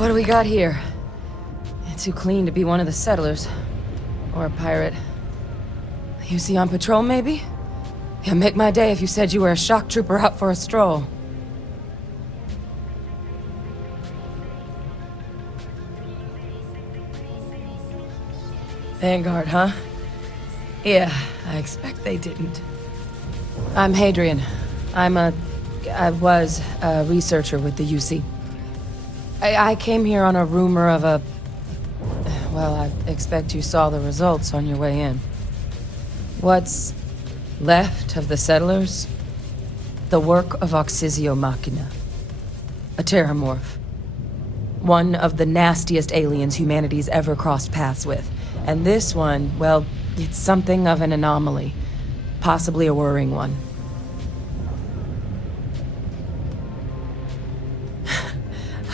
What do we got here? Too clean to be one of the settlers. Or a pirate. You see on patrol, maybe? Yeah, make my day if you said you were a shock trooper out for a stroll. Vanguard, huh? Yeah, I expect they didn't. I'm Hadrian. I was a researcher with the UC. I came here on a rumor of a... Well, I expect you saw the results on your way in. What's left of the settlers? The work of Oxysio Machina. A terramorph. One of the nastiest aliens humanity's ever crossed paths with. And this one, well, it's something of an anomaly. Possibly a worrying one.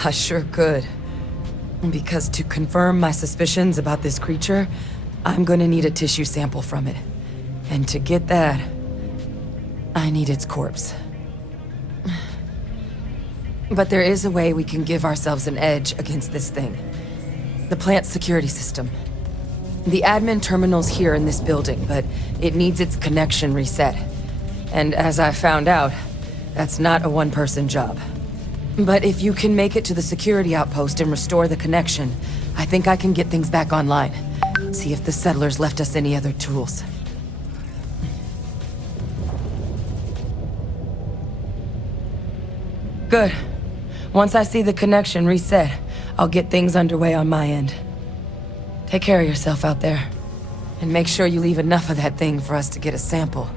I sure could. Because to confirm my suspicions about this creature, I'm gonna need a tissue sample from it. And to get that, I need its corpse. But there is a way we can give ourselves an edge against this thing. The plant's security system. The admin terminal's here in this building, but it needs its connection reset. And as I found out, that's not a one-person job. But if you can make it to the security outpost and restore the connection, I think I can get things back online. See if the settlers left us any other tools. Good. Once I see the connection reset, I'll get things underway on my end. Take care of yourself out there. And make sure you leave enough of that thing for us to get a sample.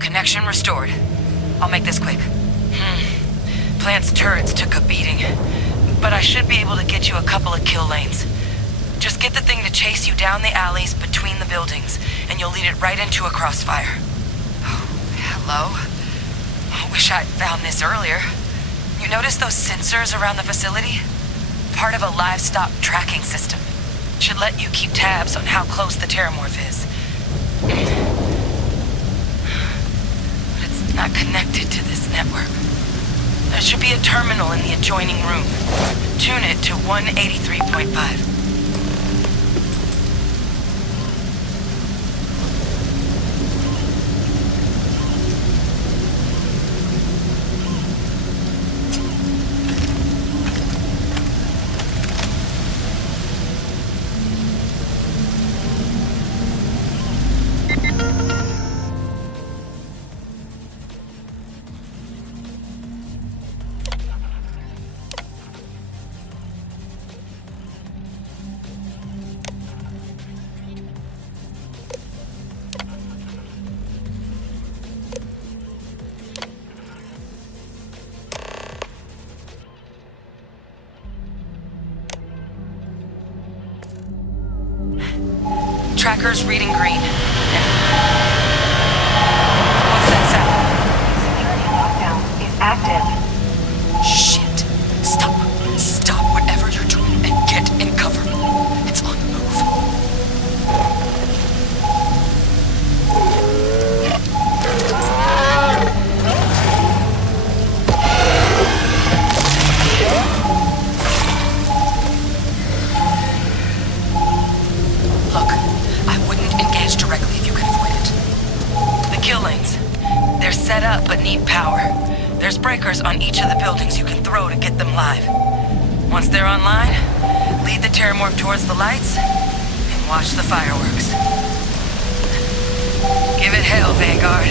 Connection restored. I'll make this quick. Plant's turrets took a beating, but I should be able to get you a couple of kill lanes. Just get the thing to chase you down the alleys between the buildings, and you'll lead it right into a crossfire. Oh, hello? I wish I'd found this earlier. You notice those sensors around the facility? Part of a livestock tracking system. Should let you keep tabs on how close the terramorph is. But it's not connected to this network. There should be a terminal in the adjoining room. Tune it to 183.5. Tracker's reading green. What's that sound? Security lockdown is active. Shit. Stop. Stop whatever you're doing and get in cover. It's on the move. Look, I wouldn't engage directly if you could avoid it. The kill lanes. They're set up but need power. There's breakers on each of the buildings you can throw to get them live. Once they're online, lead the terramorph towards the lights and watch the fireworks. Give it hell, Vanguard.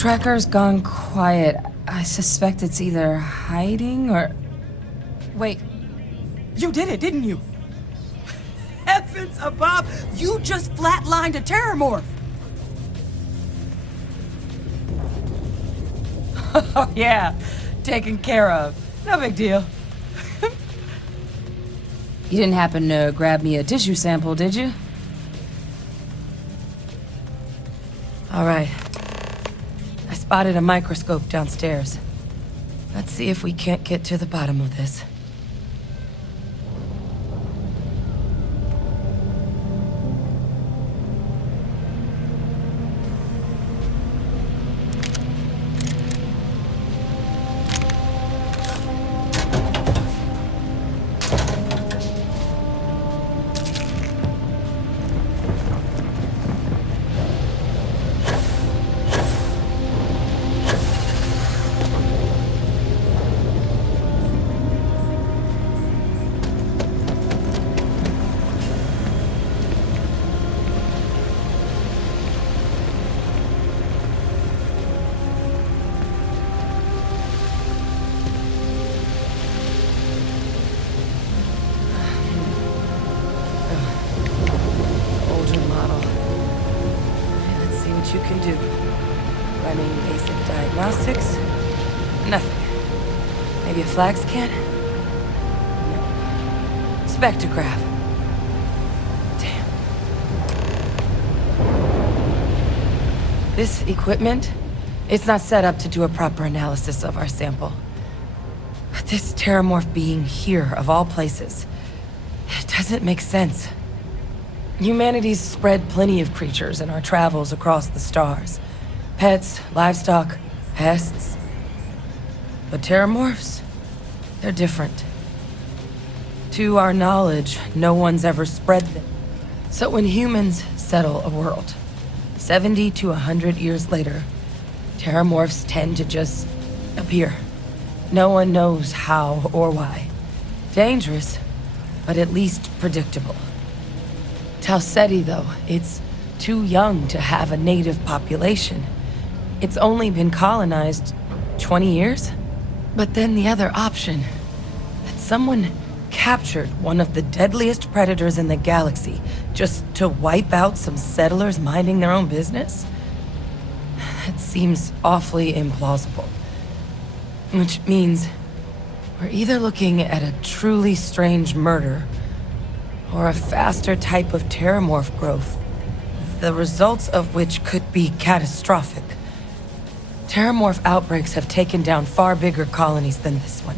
tracker's gone quiet. I suspect it's either hiding or... Wait. You did it, didn't you? Heavens above! You just flatlined a terramorph! Oh, yeah. Taken care of. No big deal. You didn't happen to grab me a tissue sample, did you? All right. I spotted a microscope downstairs. Let's see if we can't get to the bottom of this. You can do. Running basic diagnostics? Nothing. Maybe a flag scan? No. Spectrograph. Damn. This equipment, it's not set up to do a proper analysis of our sample. But this terramorph being here, of all places, it doesn't make sense. Humanity's spread plenty of creatures in our travels across the stars. Pets, livestock, pests. But terramorphs? They're different. To our knowledge, no one's ever spread them. So when humans settle a world, 70 to 100 years later, terramorphs tend to just appear. No one knows how or why. Dangerous, but at least predictable. Talseti, though, it's too young to have a native population. It's only been colonized 20 years? But then the other option, that someone captured one of the deadliest predators in the galaxy just to wipe out some settlers minding their own business? That seems awfully implausible. Which means we're either looking at a truly strange murder or a faster type of terramorph growth, the results of which could be catastrophic. Terramorph outbreaks have taken down far bigger colonies than this one.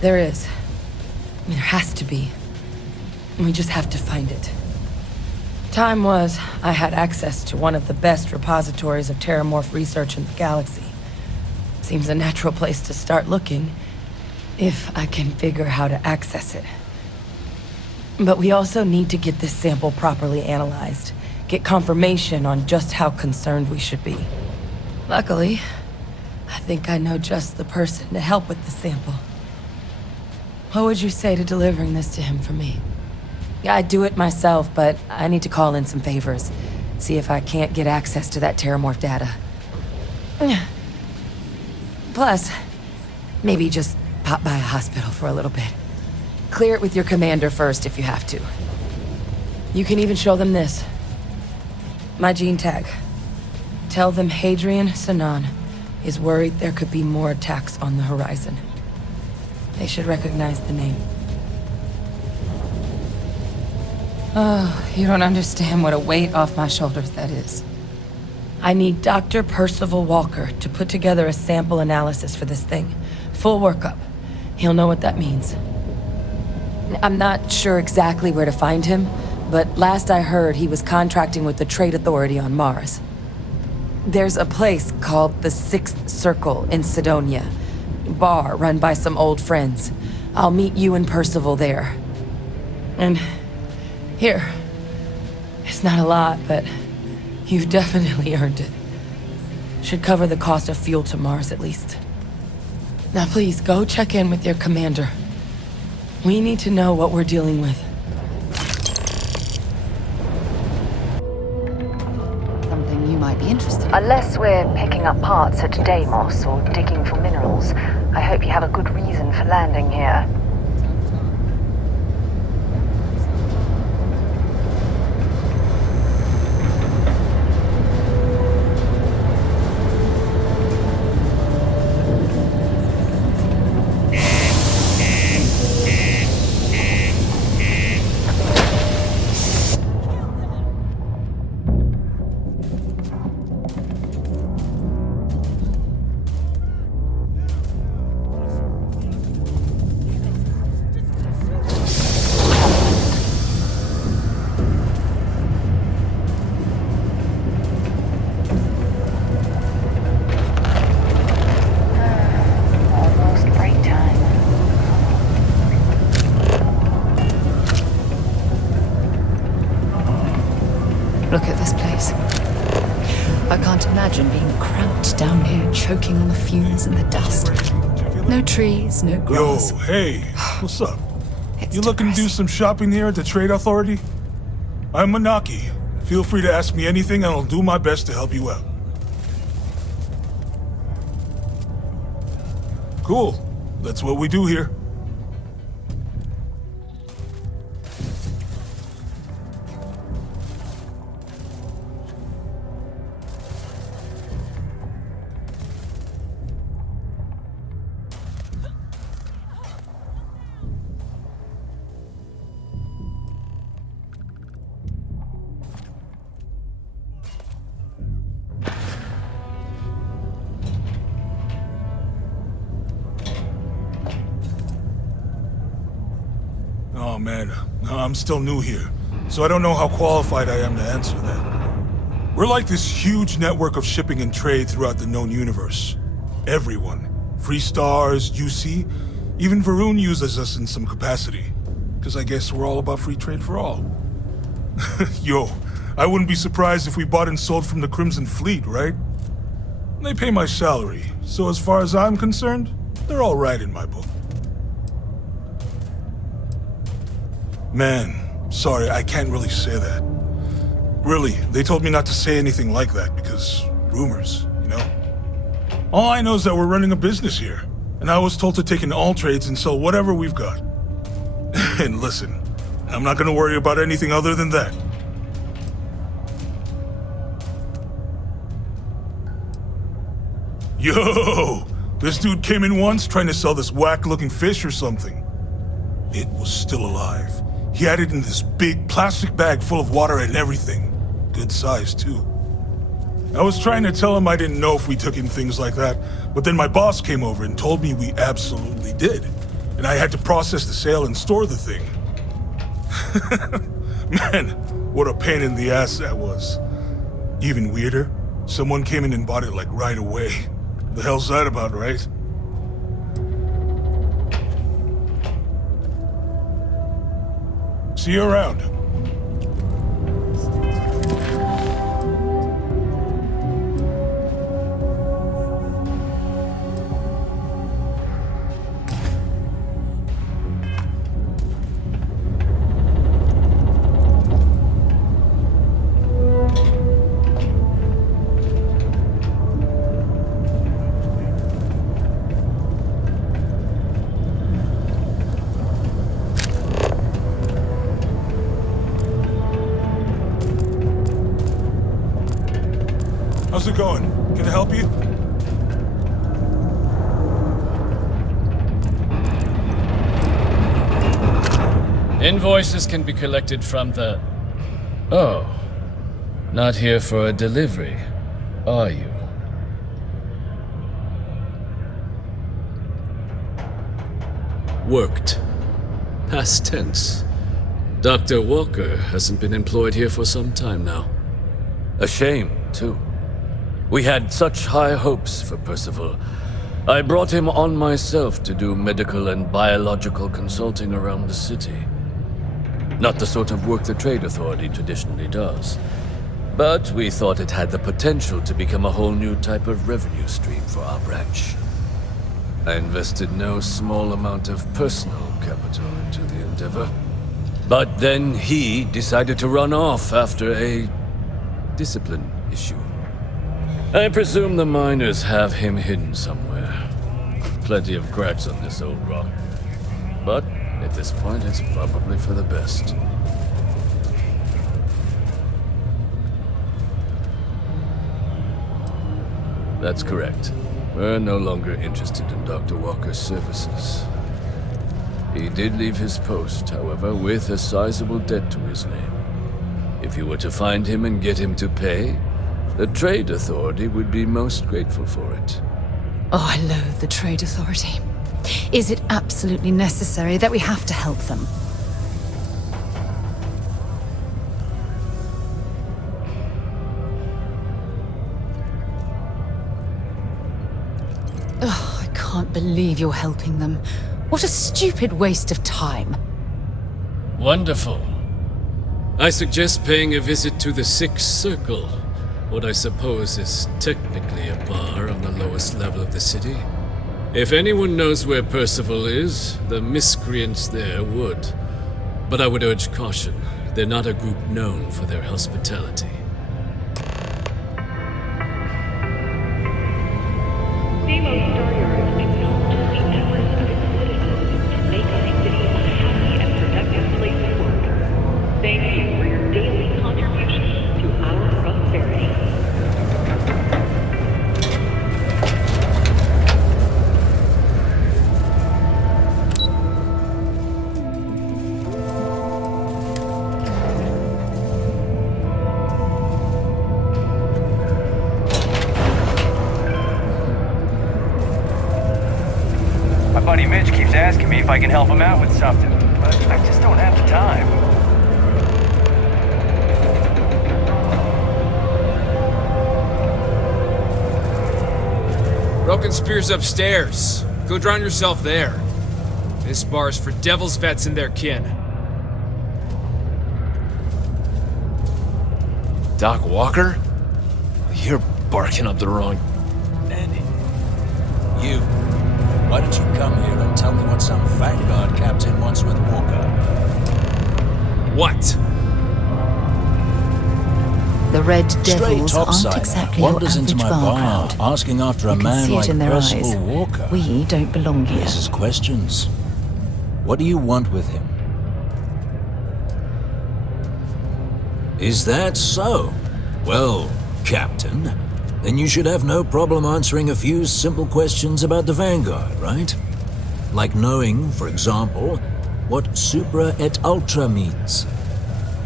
There is. There has to be. We just have to find it. Time was, I had access to one of the best repositories of terramorph research in the galaxy. Seems a natural place to start looking, if I can figure how to access it. But we also need to get this sample properly analyzed, get confirmation on just how concerned we should be. Luckily, I think I know just the person to help with the sample. What would you say to delivering this to him for me? Yeah, I'd do it myself, but I need to call in some favors. See if I can't get access to that terramorph data. Plus, maybe just pop by a hospital for a little bit. Clear it with your commander first if you have to. You can even show them this. My gene tag. Tell them Hadrian Sanan is worried there could be more attacks on the horizon. They should recognize the name. Oh, you don't understand what a weight off my shoulders that is. I need Dr. Percival Walker to put together a sample analysis for this thing. Full workup. He'll know what that means. I'm not sure exactly where to find him, but last I heard he was contracting with the Trade Authority on Mars. There's a place called the Sixth Circle in Sidonia. Bar run by some old friends. I'll meet you and Percival there. And here. It's not a lot, but you've definitely earned it. Should cover the cost of fuel to Mars at least. Now please, go check in with your commander. We need to know what we're dealing with. Unless we're picking up parts at Deimos or digging for minerals, I hope you have a good reason for landing here. Look at this place. I can't imagine being cramped down here, choking on the fumes and the dust. No trees, no grass. Yo, hey, what's up? It's You looking to do depressing. some shopping here at the Trade Authority? I'm Manaki. Feel free to ask me anything and I'll do my best to help you out. Cool. That's what we do here. Oh man, I'm still new here, so I don't know how qualified I am to answer that. We're like this huge network of shipping and trade throughout the known universe. Everyone. Free Stars, UC, even Varun uses us in some capacity. Because I guess we're all about free trade for all. Yo, I wouldn't be surprised if we bought and sold from the Crimson Fleet, right? They pay my salary, so as far as I'm concerned, they're all right in my book. Man, sorry, I can't really say that. Really, they told me not to say anything like that because rumors, you know? All I know is that we're running a business here, and I was told to take in all trades and sell whatever we've got. And listen, I'm not gonna worry about anything other than that. Yo! This dude came in once trying to sell this whack-looking fish or something. It was still alive. He had it in this big plastic bag full of water and everything. Good size, too. I was trying to tell him I didn't know if we took in things like that, but then my boss came over and told me we absolutely did. And I had to process the sale and store the thing. Man, what a pain in the ass that was. Even weirder, someone came in and bought it like right away. The hell's that about, right? See you around. How's it going? Can I help you? Invoices can be collected from the... Oh. Not here for a delivery, are you? Worked. Past tense. Dr. Walker hasn't been employed here for some time now. A shame, too. We had such high hopes for Percival. I brought him on myself to do medical and biological consulting around the city. Not the sort of work the Trade Authority traditionally does. But we thought it had the potential to become a whole new type of revenue stream for our branch. I invested no small amount of personal capital into the endeavor. But then he decided to run off after a discipline issue. I presume the miners have him hidden somewhere. Plenty of cracks on this old rock. But at this point, it's probably for the best. That's correct. We're no longer interested in Dr. Walker's services. He did leave his post, however, with a sizable debt to his name. If you were to find him and get him to pay, the Trade Authority would be most grateful for it. Oh, I loathe the Trade Authority. Is it absolutely necessary that we have to help them? Oh, I can't believe you're helping them. What a stupid waste of time. Wonderful. I suggest paying a visit to the Sixth Circle, what I suppose is technically a bar on the lowest level of the city. If anyone knows where Percival is, the miscreants there would. But I would urge caution. They're not a group known for their hospitality. Demo Starriers acknowledges the efforts of its citizens to make our city a happy and productive place of work. Thank you for your daily contributions to our prosperity. My buddy Mitch keeps asking me if I can help him out with something, but I just don't have the time. Broken Spear's upstairs. Go drown yourself there. This bar's for devil's vets and their kin. Doc Walker? You're barking up the wrong... Andy. You. Why don't you come here and tell me what some Vanguard captain wants with Walker? What? The Red Stray Devils aren't topsider exactly your wanders into average my bar crowd. asking after a You can man see it like in their Percival eyes. Walker. We don't belong here. This is questions. What do you want with him? Is that so? Well, Captain, then you should have no problem answering a few simple questions about the Vanguard, right? Like knowing, for example, what supra et ultra means.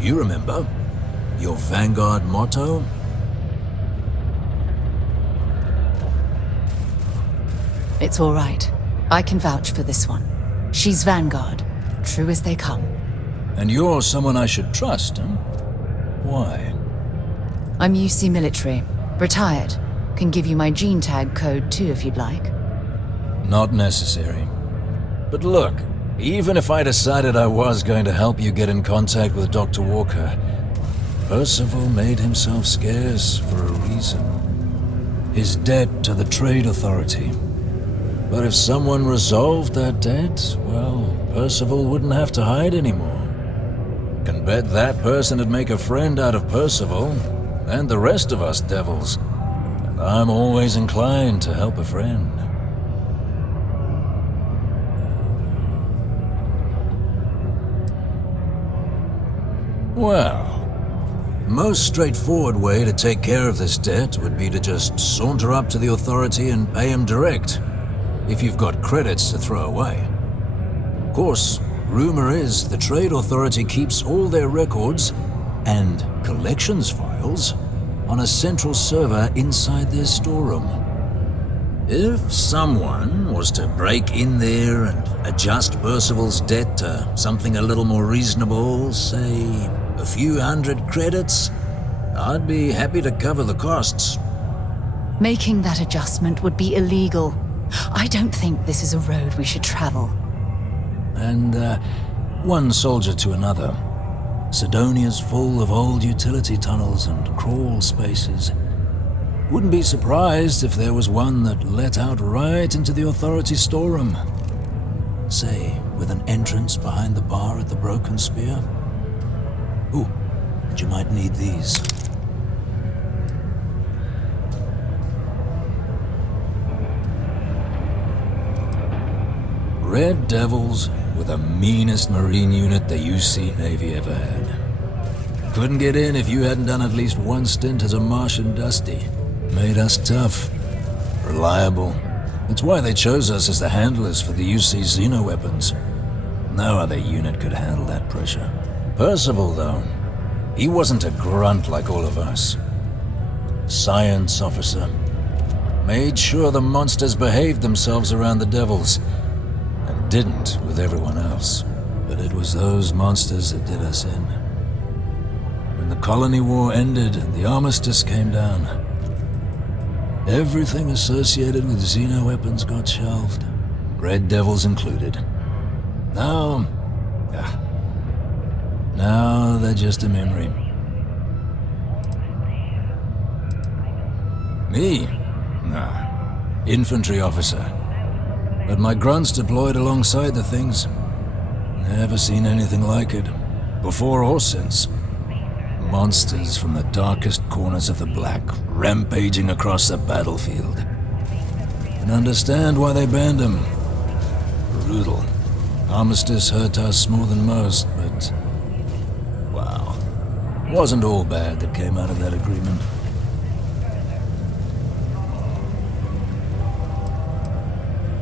You remember? Your Vanguard motto? It's all right. I can vouch for this one. She's Vanguard. True as they come. And you're someone I should trust, huh? Why? I'm UC military. Retired. Can give you my gene tag code too if you'd like. Not necessary. But look, even if I decided I was going to help you get in contact with Dr. Walker, Percival made himself scarce for a reason. His debt to the Trade Authority. But if someone resolved that debt, well, Percival wouldn't have to hide anymore. Can bet that person would make a friend out of Percival, and the rest of us devils. And I'm always inclined to help a friend. Well, most straightforward way to take care of this debt would be to just saunter up to the authority and pay him direct, if you've got credits to throw away. Of course, rumor is the Trade Authority keeps all their records and collections files on a central server inside their storeroom. If someone was to break in there and adjust Percival's debt to something a little more reasonable, say a few hundred credits, I'd be happy to cover the costs. Making that adjustment would be illegal. I don't think this is a road we should travel. And, one soldier to another. Sidonia's full of old utility tunnels and crawl spaces. Wouldn't be surprised if there was one that let out right into the authority storeroom. Say, with an entrance behind the bar at the Broken Spear. Ooh, and you might need these. Red Devils were the meanest marine unit the UC Navy ever had. Couldn't get in if you hadn't done at least one stint as a Martian Dusty. Made us tough, reliable. That's why they chose us as the handlers for the UC xeno-weapons. No other unit could handle that pressure. Percival, though, he wasn't a grunt like all of us. Science officer. Made sure the monsters behaved themselves around the Devils, and didn't with everyone else. But it was those monsters that did us in. When the colony war ended and the armistice came down, everything associated with xeno-weapons got shelved, Red Devils included. Now they're just a memory. Me? Nah. Infantry officer. But my grunts deployed alongside the things. Never seen anything like it. Before or since. Monsters from the darkest corners of the Black, rampaging across the battlefield. And understand why they banned them. Brutal. Armistice hurt us more than most, but... wow. Wasn't all bad that came out of that agreement.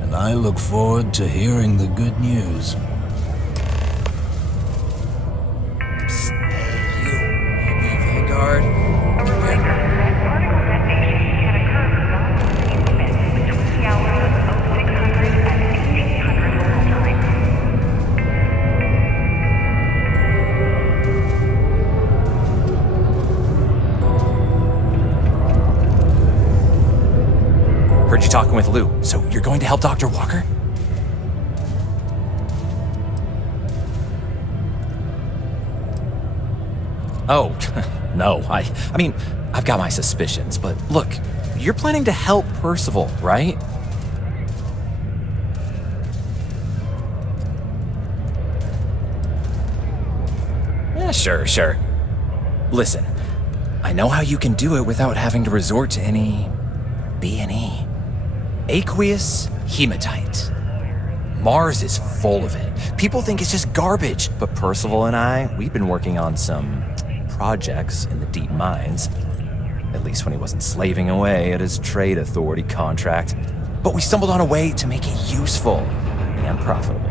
And I look forward to hearing the good news. Psst, hey, you. Maybe Vanguard? Heard you talking with Lou, so you're going to help Dr. Walker? Oh, no, I mean, I've got my suspicions, but look, you're planning to help Percival, right? Yeah, sure. Listen, I know how you can do it without having to resort to any B&E. Aqueous hematite. Mars is full of it. People think it's just garbage, but Percival and I, we've been working on some projects in the deep mines. At least when he wasn't slaving away at his trade authority contract. But we stumbled on a way to make it useful and profitable.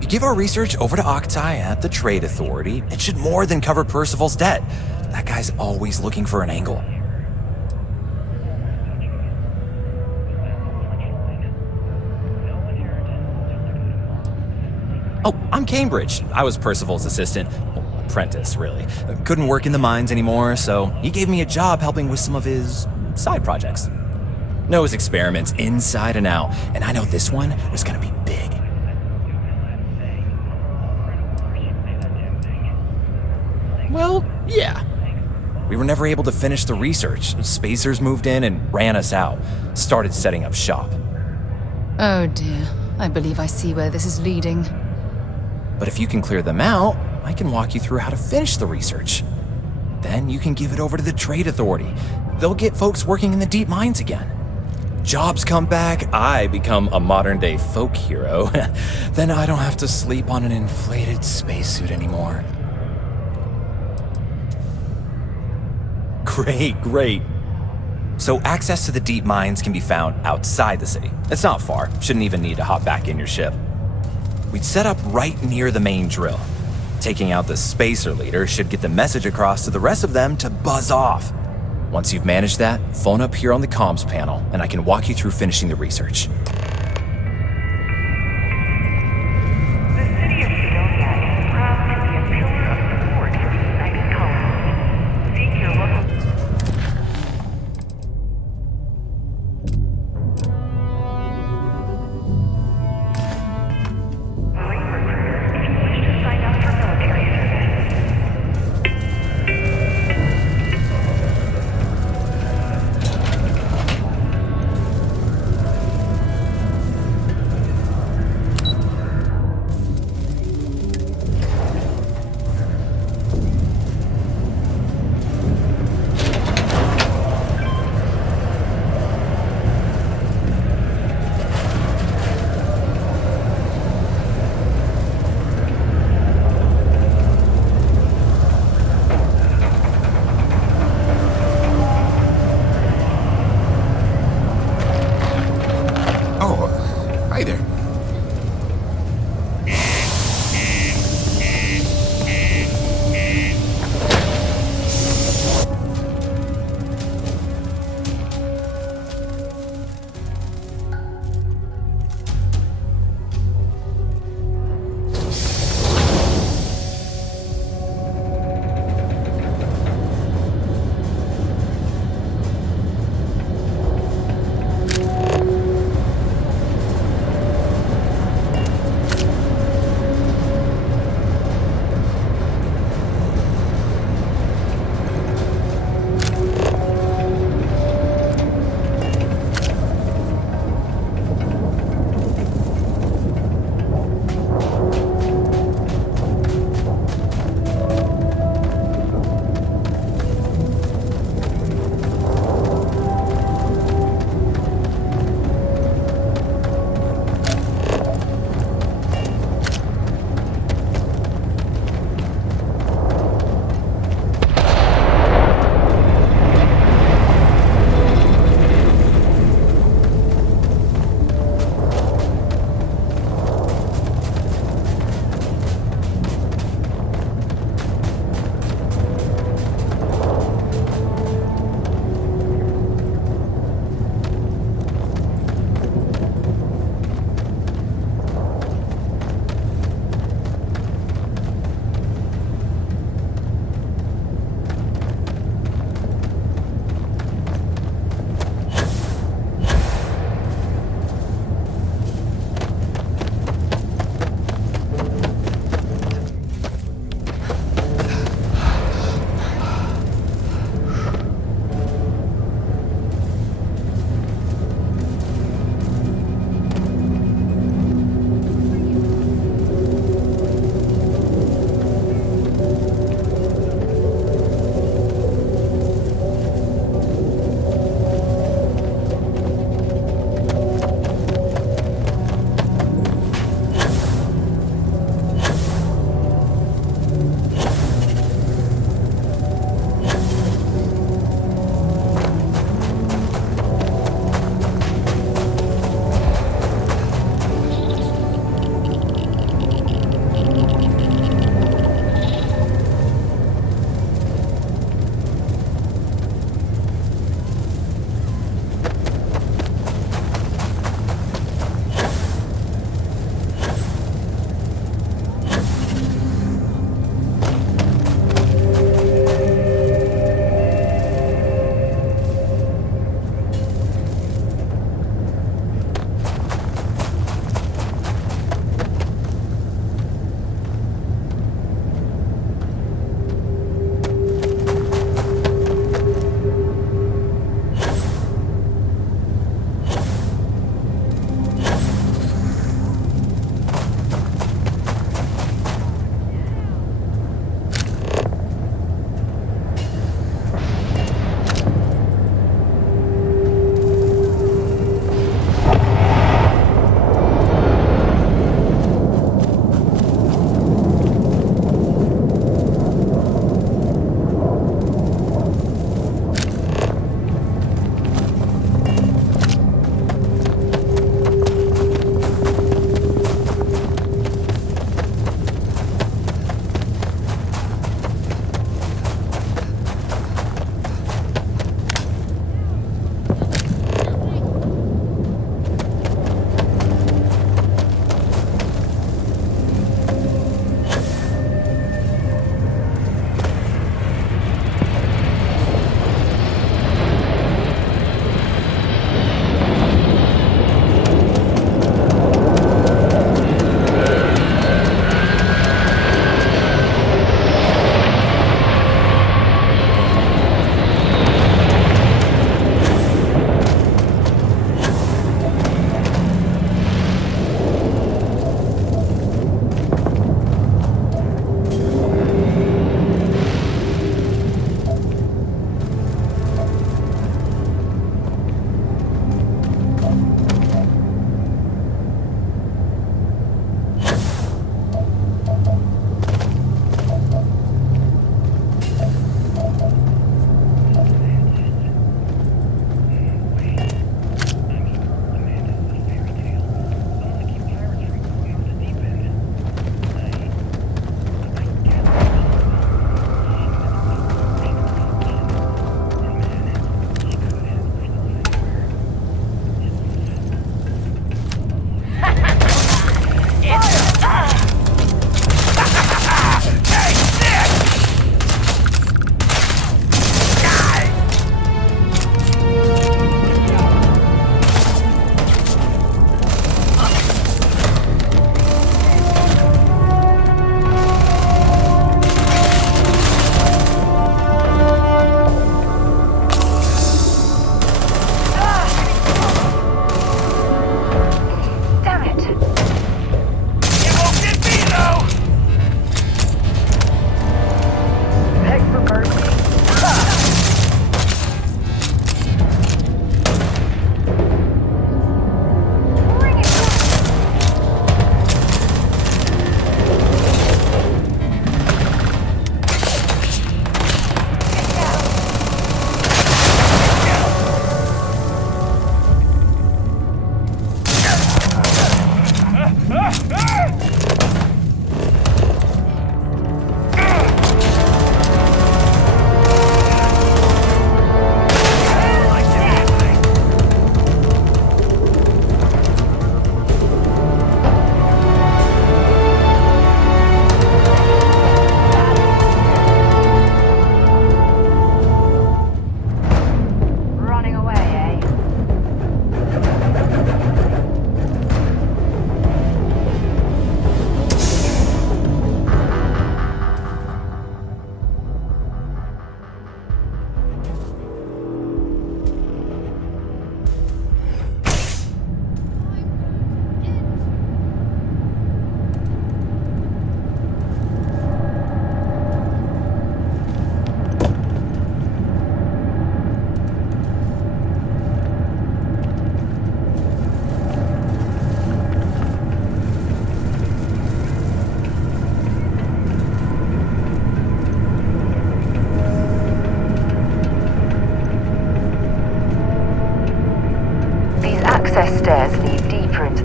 You give our research over to Octai at the trade authority, it should more than cover Percival's debt. That guy's always looking for an angle. Oh, I'm Cambridge. I was Percival's assistant. Well, apprentice, really. Couldn't work in the mines anymore, so he gave me a job helping with some of his side projects. Knows experiments inside and out, and I know this one was gonna be big. Well, yeah. We were never able to finish the research. Spacers moved in and ran us out. Started setting up shop. Oh dear. I believe I see where this is leading. But if you can clear them out, I can walk you through how to finish the research. Then you can give it over to the trade authority. They'll get folks working in the deep mines again. Jobs come back, I become a modern-day folk hero. Then I don't have to sleep on an inflated spacesuit anymore. Great. So access to the deep mines can be found outside the city. It's not far, shouldn't even need to hop back in your ship. We'd set up right near the main drill. Taking out the spacer leader should get the message across to the rest of them to buzz off. Once you've managed that, phone up here on the comms panel, and I can walk you through finishing the research. Hi there.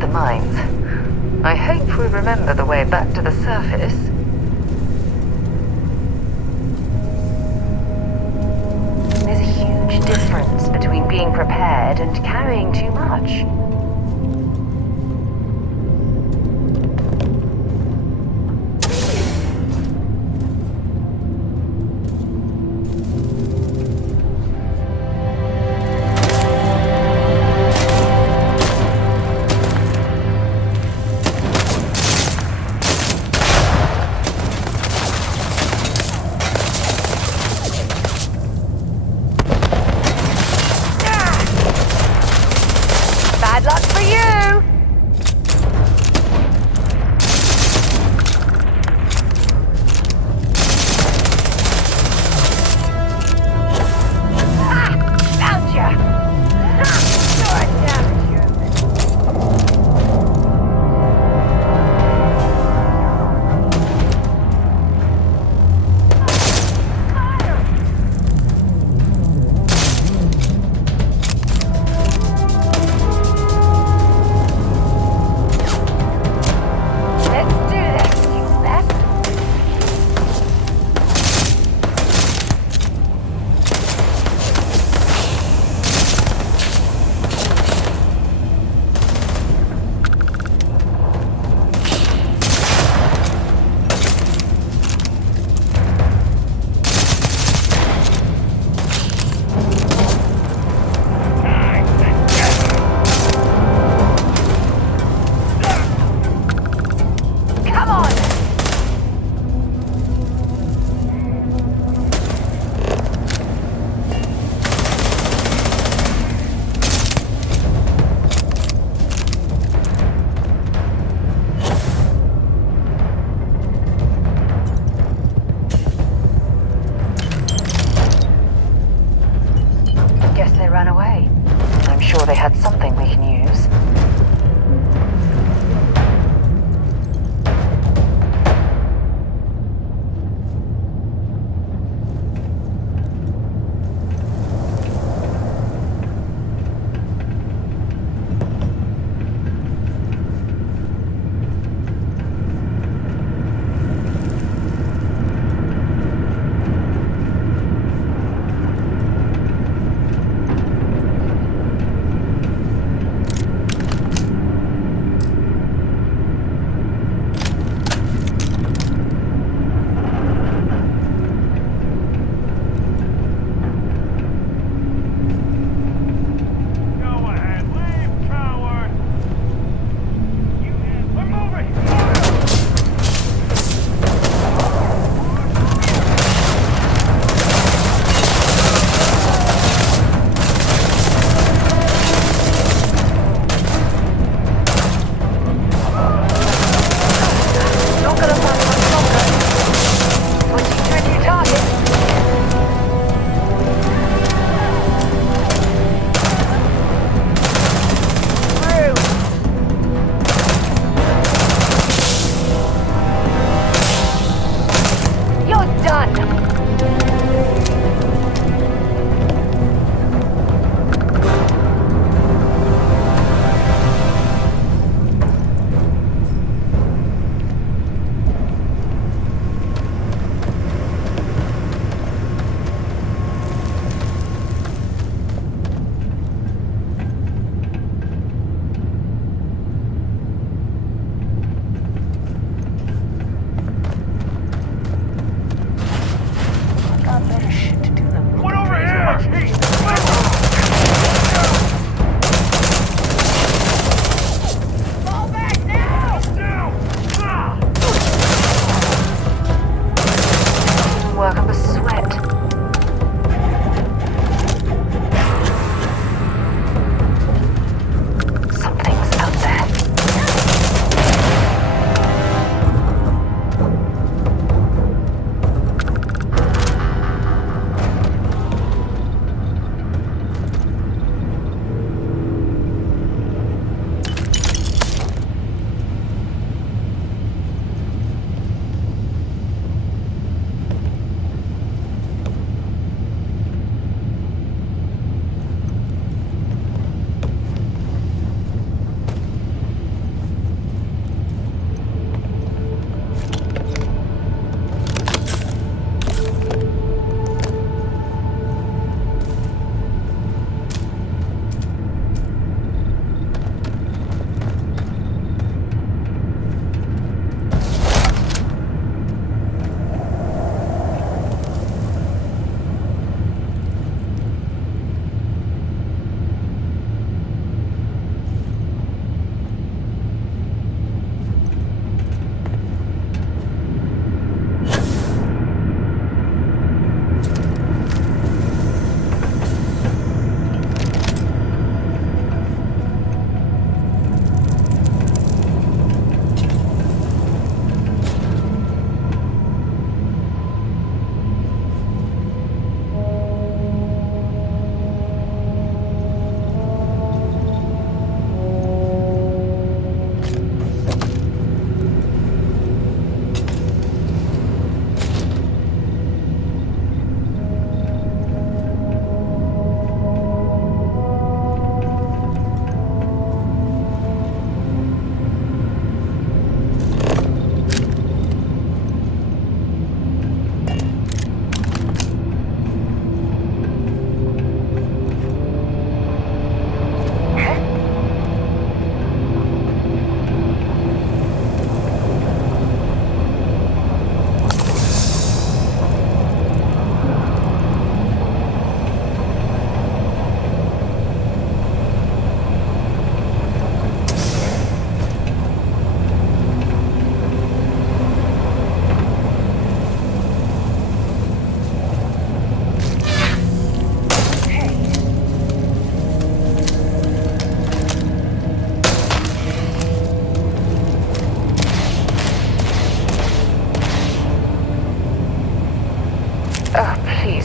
minds. I hope we remember the way back to the surface. There's a huge difference between being prepared and carrying too much.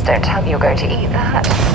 don't tell me you're going to eat that.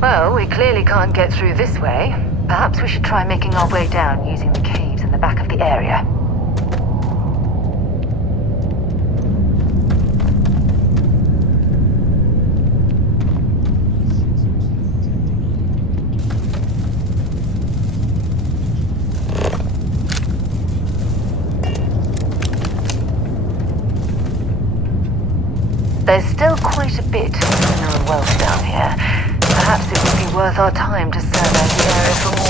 Well, we clearly can't get through this way. Perhaps we should try making our way down using the caves in the back of the area. There's still quite a bit of mineral wealth down here. Perhaps it would be worth our time to survey the area for more.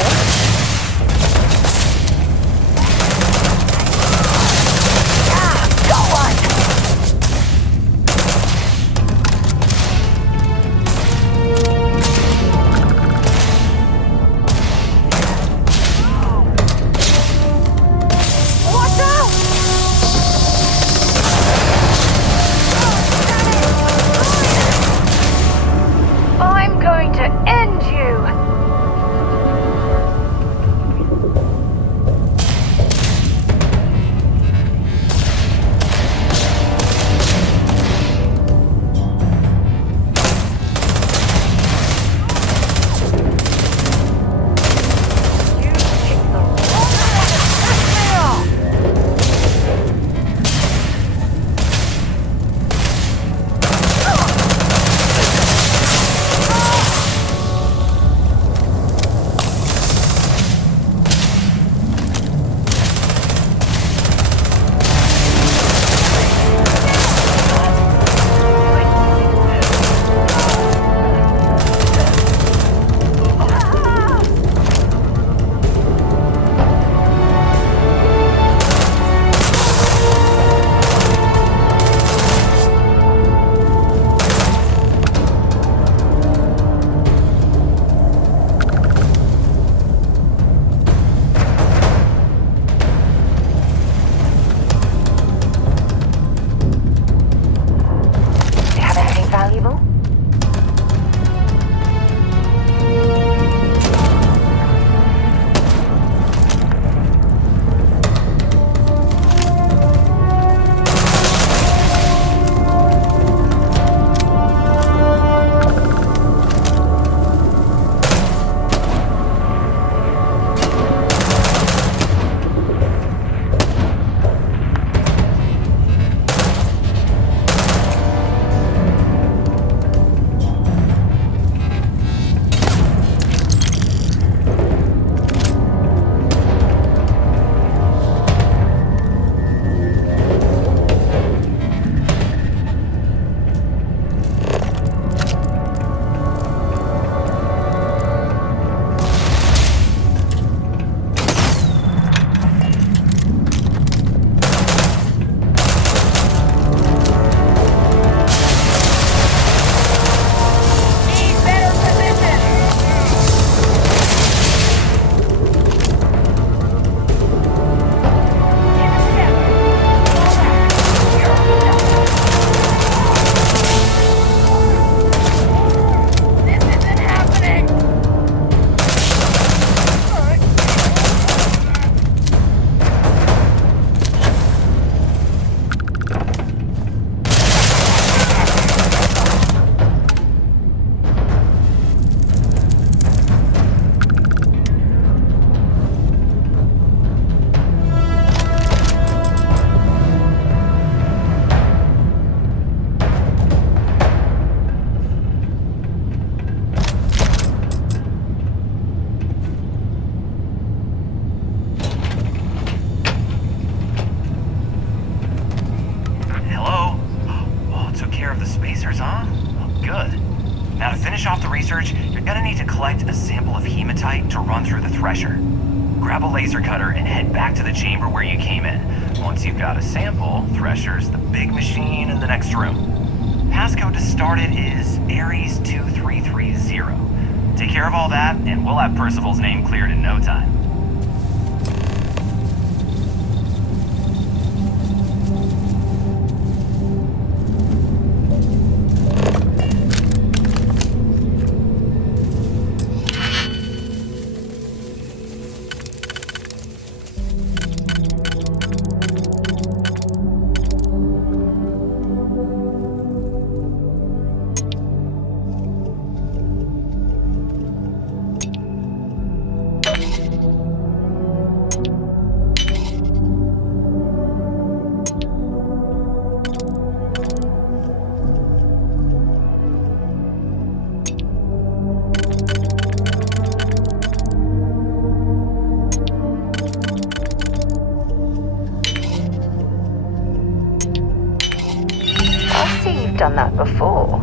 thresher. Grab a laser cutter and head back to the chamber where you came in. Once you've got a sample, thresher's the big machine in the next room. Passcode to start it is Ares 2330. Take care of all that, and we'll have Percival's name cleared in no time. Done that before.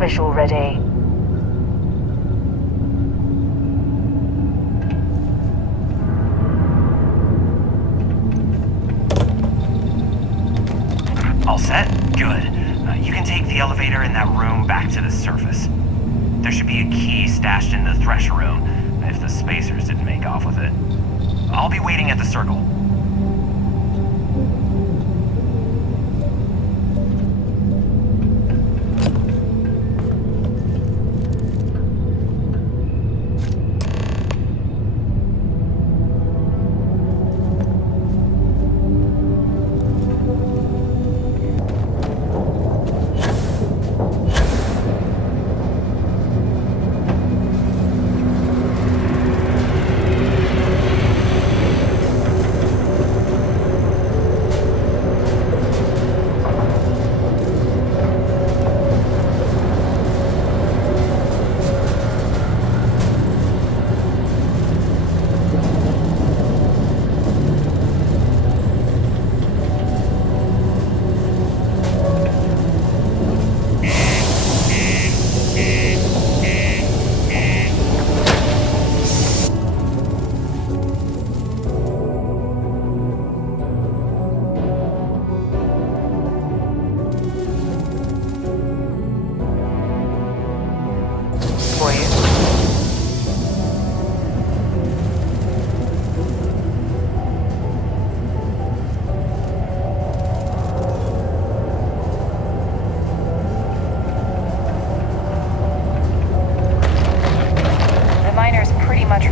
rubbish already. All set? Good. You can take the elevator in that room back to the surface. There should be a key stashed in the thresher room, if the spacers didn't make off with it. I'll be waiting at the circle.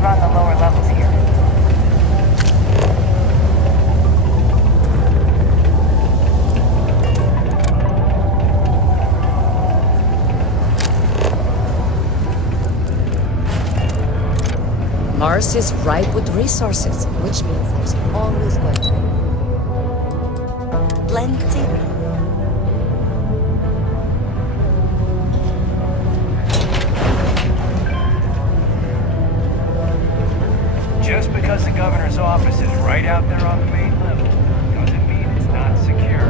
Run the lower levels here. Mars is ripe with resources, which means there's always going to be plenty. Just because the governor's office is right out there on the main level doesn't mean it's not secure.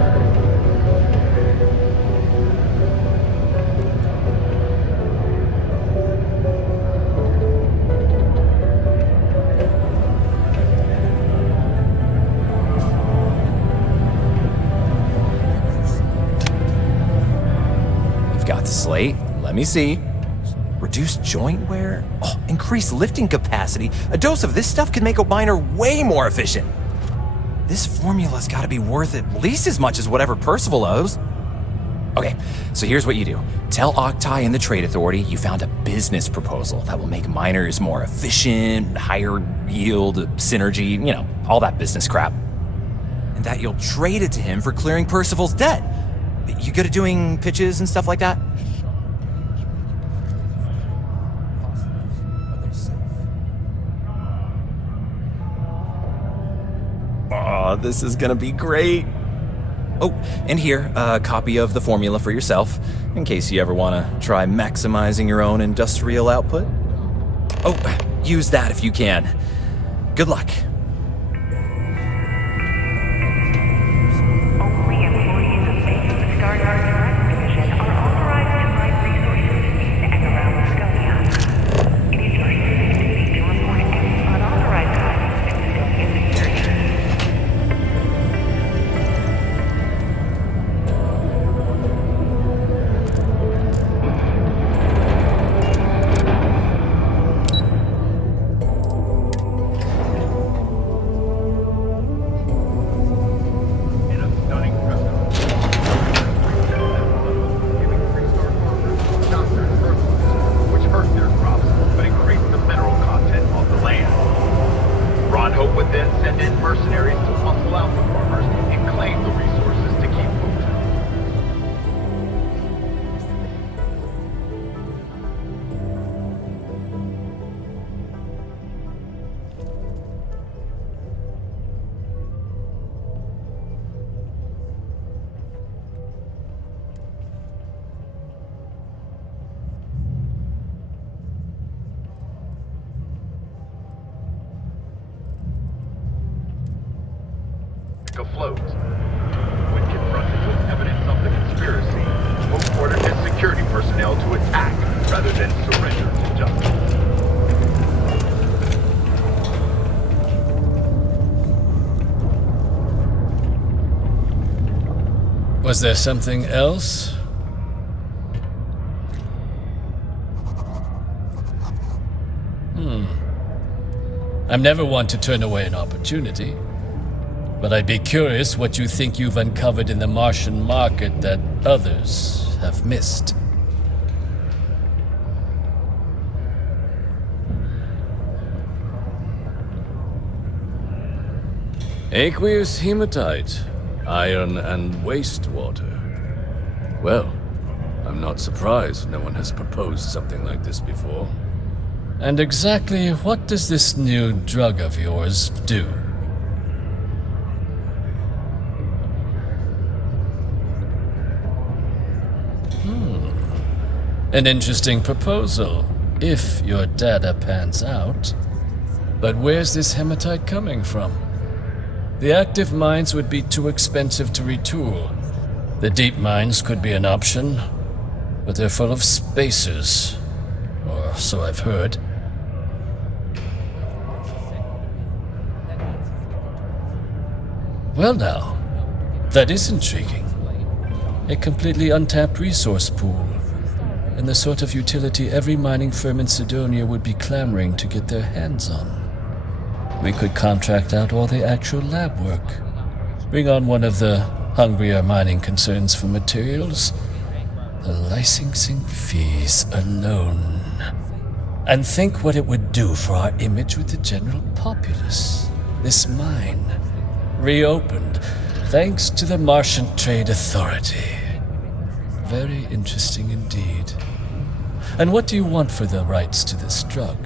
You've got the slate. Let me see. Reduced joint wear? Oh, increased lifting capacity. A dose of this stuff can make a miner way more efficient. This formula's gotta be worth at least as much as whatever Percival owes. Okay, so here's what you do. Tell Octai and the Trade Authority you found a business proposal that will make miners more efficient, higher yield, synergy, you know, all that business crap. And that you'll trade it to him for clearing Percival's debt. You good at doing pitches and stuff like that? Oh, this is gonna be great. Oh, and here, a copy of the formula for yourself, in case you ever want to try maximizing your own industrial output. Oh, use that if you can. Good luck. Only employees of the Stardust Direct Division are authorized to mine resources in and around Laskonia. It is your civic duty to report any unauthorized mining to Laskonia security. Afloat. When confronted with evidence of the conspiracy, Hope ordered his security personnel personnel to attack rather than surrender to justice. Was there something else? I'm never one to turn away an opportunity, but I'd be curious what you think you've uncovered in the Martian market that others have missed. Aqueous hematite, iron and wastewater. Well, I'm not surprised no one has proposed something like this before. And exactly what does this new drug of yours do? An interesting proposal, if your data pans out. But where's this hematite coming from? The active mines would be too expensive to retool. The deep mines could be an option, but they're full of spacers, or so I've heard. Well now, that is intriguing. A completely untapped resource pool, and the sort of utility every mining firm in Sidonia would be clamoring to get their hands on. We could contract out all the actual lab work, bring on one of the hungrier mining concerns for materials, the licensing fees alone. And think what it would do for our image with the general populace. This mine, reopened thanks to the Martian Trade Authority. Very interesting indeed. And what do you want for the rights to this drug?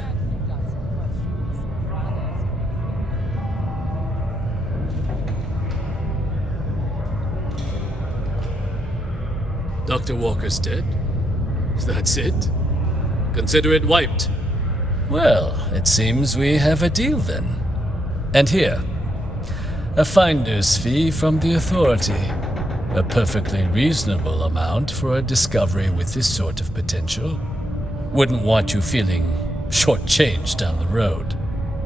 Dr. Walker's dead? That's it? Consider it wiped. Well, it seems we have a deal then. And here, a finder's fee from the authority. A perfectly reasonable amount for a discovery with this sort of potential. Wouldn't want you feeling shortchanged down the road.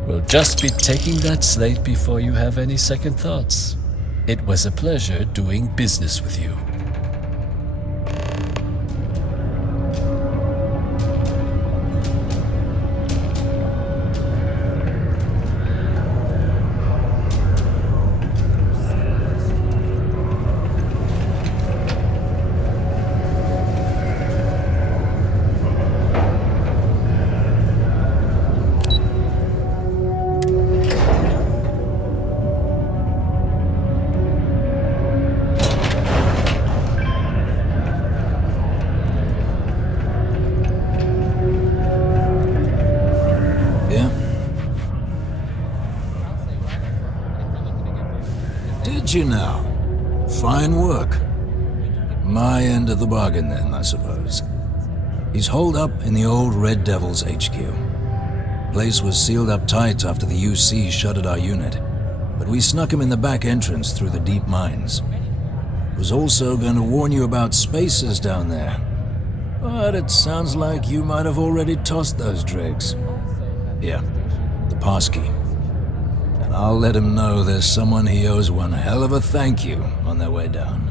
We'll just be taking that slate before you have any second thoughts. It was a pleasure doing business with you. You now. Fine work. My end of the bargain then, I suppose. He's holed up in the old Red Devil's HQ. Place was sealed up tight after the UC shuttered our unit, but we snuck him in the back entrance through the deep mines. Was also going to warn you about spacers down there, but it sounds like you might have already tossed those dregs. Here, the passkey. I'll let him know there's someone he owes one hell of a thank you on their way down.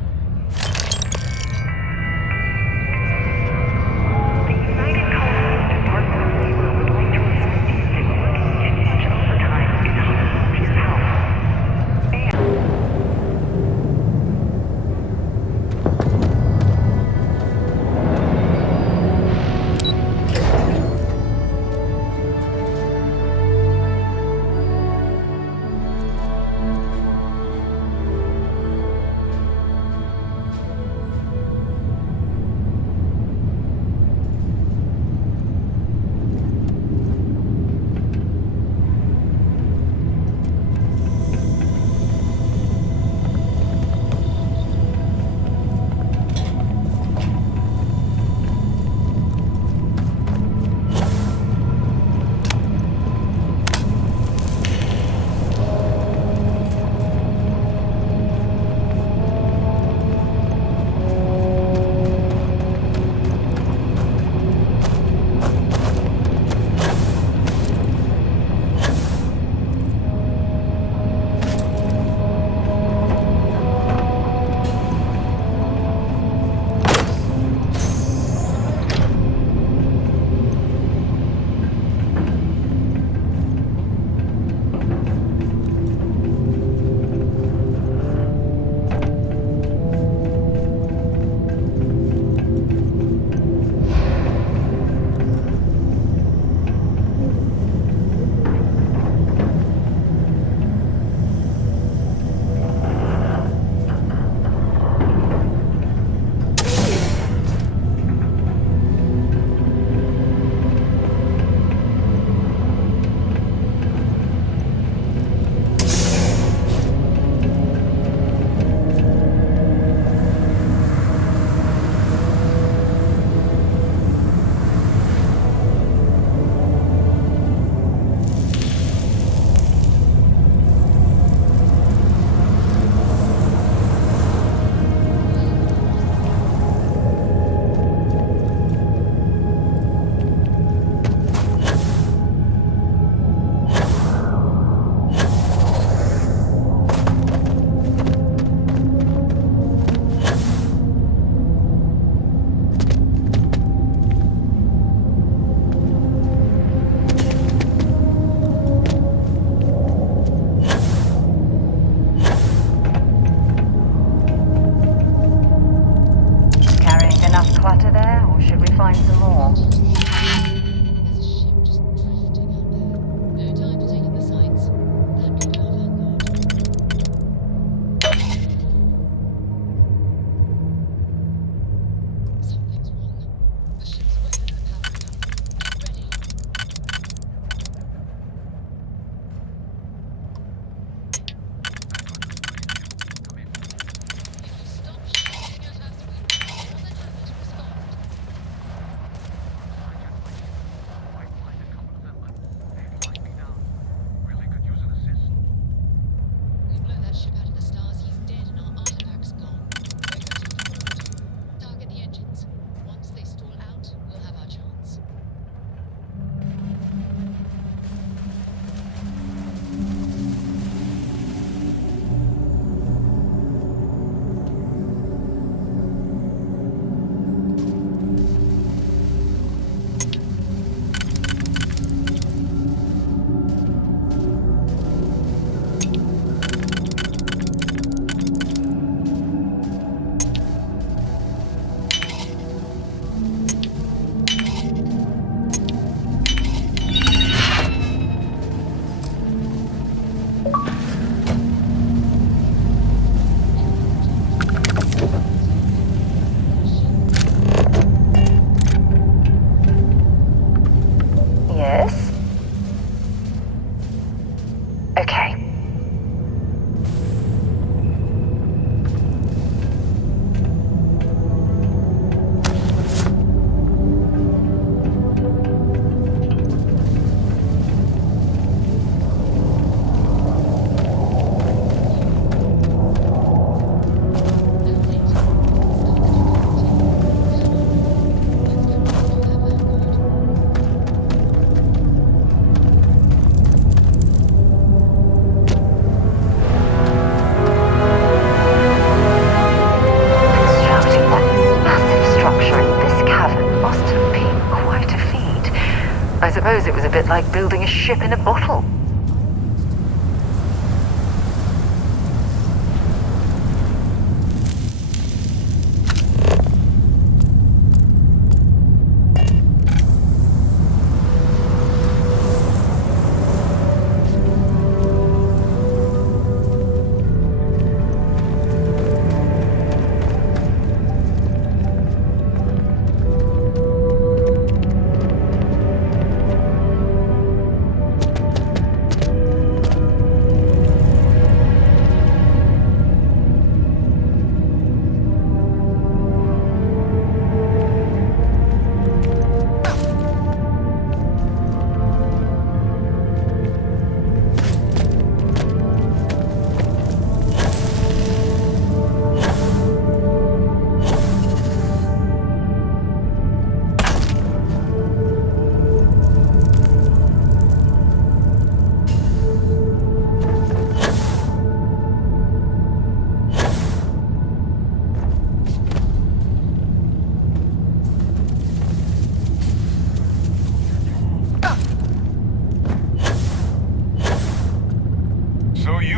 like building a ship in a bottle.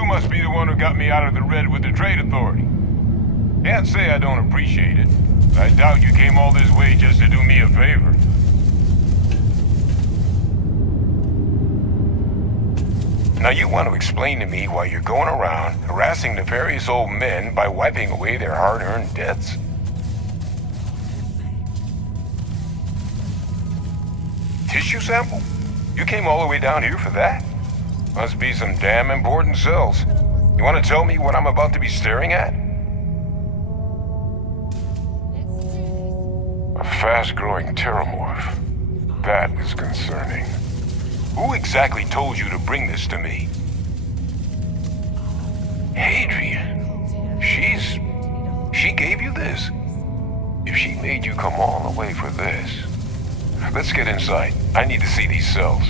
must be the one who got me out of the red with the trade authority. Can't say I don't appreciate it. I doubt you came all this way just to do me a favor. Now you want to explain to me why you're going around harassing nefarious old men by wiping away their hard-earned debts? Tissue sample? You came all the way down here for that? Must be some damn important cells. You want to tell me what I'm about to be staring at? A fast-growing terramorph. That is concerning. Who exactly told you to bring this to me? Hadrian. She gave you this? If she made you come all the way for this... Let's get inside. I need to see these cells.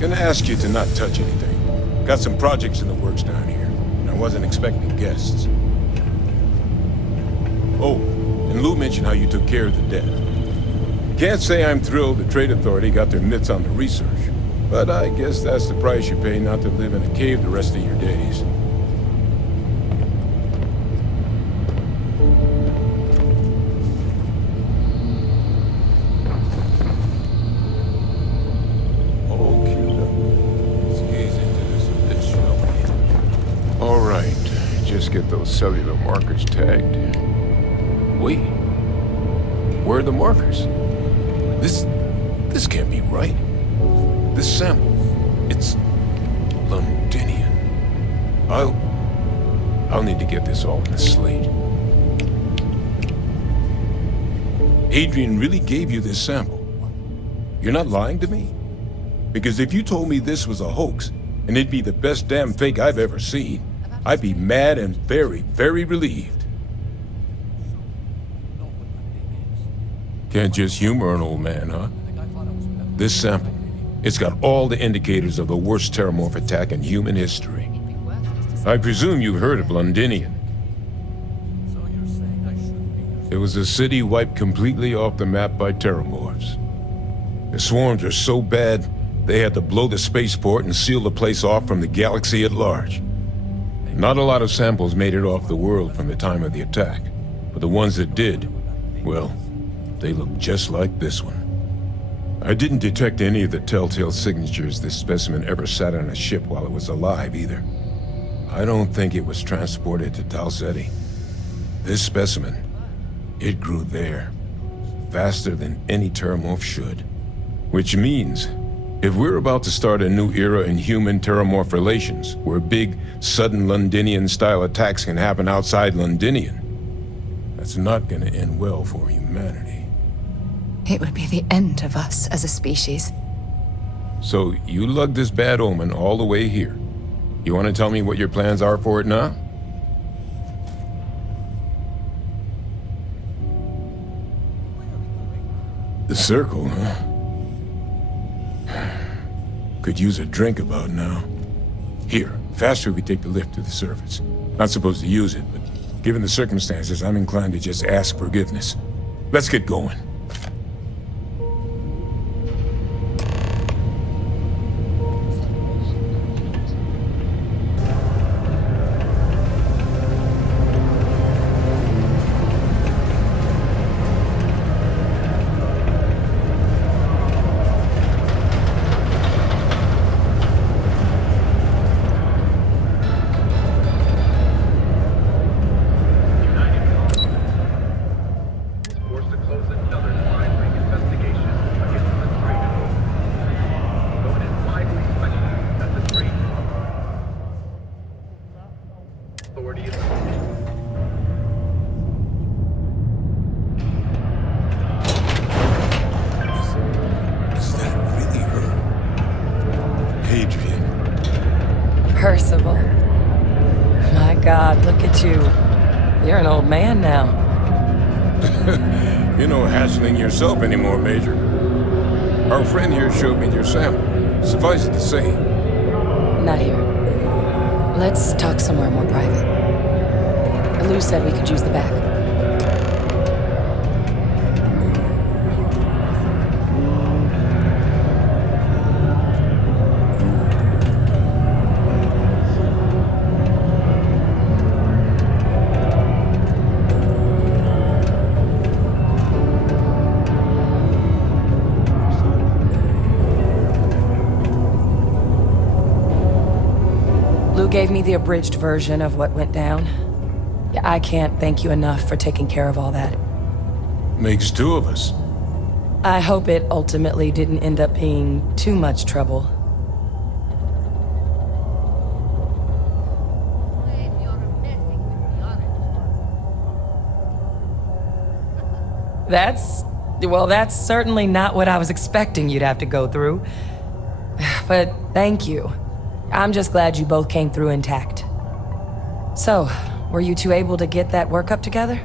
Gonna ask you to not touch anything. Got some projects in the works down here, and I wasn't expecting guests. Oh, and Lou mentioned how you took care of the debt. Can't say I'm thrilled the Trade Authority got their mitts on the research, but I guess that's the price you pay not to live in a cave the rest of your days. Get those cellular markers tagged. Wait. Where are the markers? This can't be right. This sample, it's Londinian. I'll need to get this all in a slate. Adrian really gave you this sample. You're not lying to me? Because if you told me this was a hoax, and it'd be the best damn fake I've ever seen, I'd be mad and very, very relieved. Can't just humor an old man, huh? This sample, it's got all the indicators of the worst terramorph attack in human history. I presume you've heard of Londinian. It was a city wiped completely off the map by terramorphs. The swarms are so bad, they had to blow the spaceport and seal the place off from the galaxy at large. Not a lot of samples made it off the world from the time of the attack, but the ones that did, well, they look just like this one. I didn't detect any of the telltale signatures this specimen ever sat on a ship while it was alive, either. I don't think it was transported to Tal Ceti. This specimen, it grew there, faster than any terramorph should. Which means, if we're about to start a new era in human-terramorph relations, where big, sudden Londinian-style attacks can happen outside Londinian, that's not gonna end well for humanity. It would be the end of us as a species. So you lugged this bad omen all the way here. You want to tell me what your plans are for it now? The circle, huh? Could use a drink about now. Here, faster we take the lift to the surface. Not supposed to use it, but given the circumstances, I'm inclined to just ask forgiveness. Let's get going. Percival. My God, look at you. You're an old man now. You're no hassling yourself anymore, Major. Our friend here showed me your sample. Suffice it to say. Not here. Let's talk somewhere more private. Lou said we could use the back. Lou gave me the abridged version of what went down. I can't thank you enough for taking care of all that. Makes two of us. I hope it ultimately didn't end up being too much trouble. That's certainly not what I was expecting you'd have to go through. But thank you. I'm just glad you both came through intact. So, were you two able to get that workup together?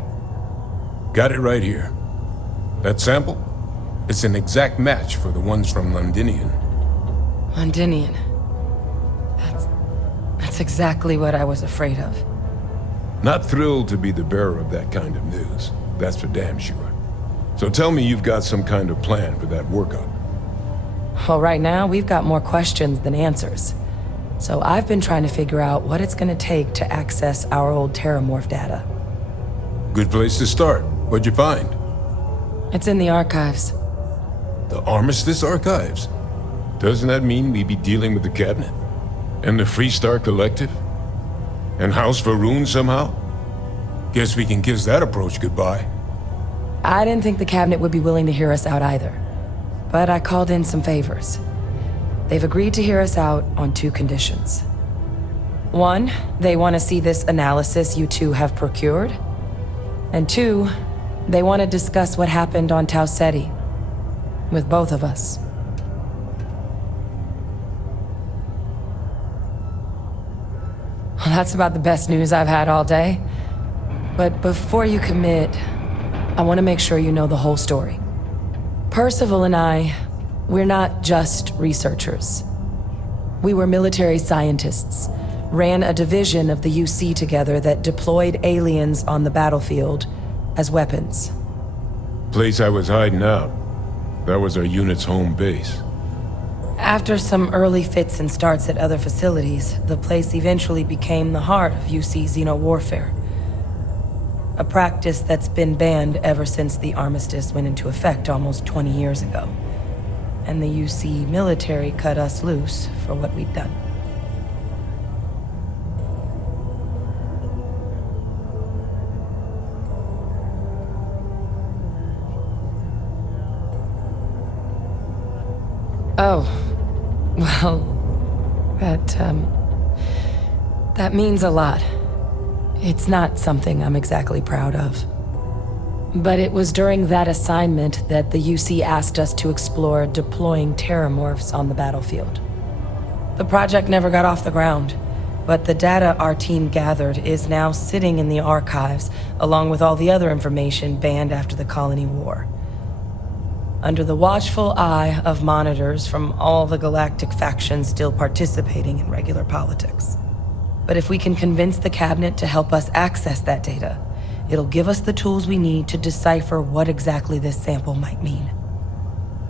Got it right here. That sample? It's an exact match for the ones from Londinian. Londinian. That's exactly what I was afraid of. Not thrilled to be the bearer of that kind of news. That's for damn sure. So tell me you've got some kind of plan for that workup. Well, right now, we've got more questions than answers. So I've been trying to figure out what it's gonna take to access our old Terramorph data. Good place to start. What'd you find? It's in the archives. The Armistice Archives? Doesn't that mean we'd be dealing with the Cabinet? And the Freestar Collective? And House Varun somehow? Guess we can kiss that approach goodbye. I didn't think the Cabinet would be willing to hear us out either. But I called in some favors. They've agreed to hear us out on two conditions. One, they want to see this analysis you two have procured. And two, they want to discuss what happened on Tau Ceti. With both of us. Well, that's about the best news I've had all day. But before you commit, I want to make sure you know the whole story. Percival and I, we're not just researchers. We were military scientists, ran a division of the UC together that deployed aliens on the battlefield as weapons. Place I was hiding out. That was our unit's home base. After some early fits and starts at other facilities, the place eventually became the heart of UC xeno-warfare. A practice that's been banned ever since the armistice went into effect almost 20 years ago. And the UC military cut us loose for what we'd done. Oh, well, that means a lot. It's not something I'm exactly proud of. But it was during that assignment that the UC asked us to explore deploying terramorphs on the battlefield. The project never got off the ground, but the data our team gathered is now sitting in the archives, along with all the other information banned after the Colony War. Under the watchful eye of monitors from all the galactic factions still participating in regular politics. But if we can convince the cabinet to help us access that data, it'll give us the tools we need to decipher what exactly this sample might mean.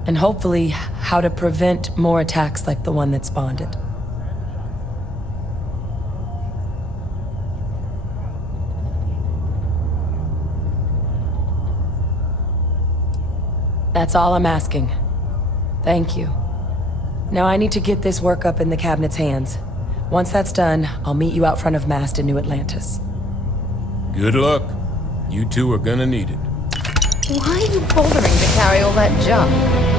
And hopefully, how to prevent more attacks like the one that spawned it. That's all I'm asking. Thank you. Now I need to get this work up in the cabinet's hands. Once that's done, I'll meet you out front of Mast in New Atlantis. Good luck. You two are gonna need it. Why are you bothering to carry all that junk?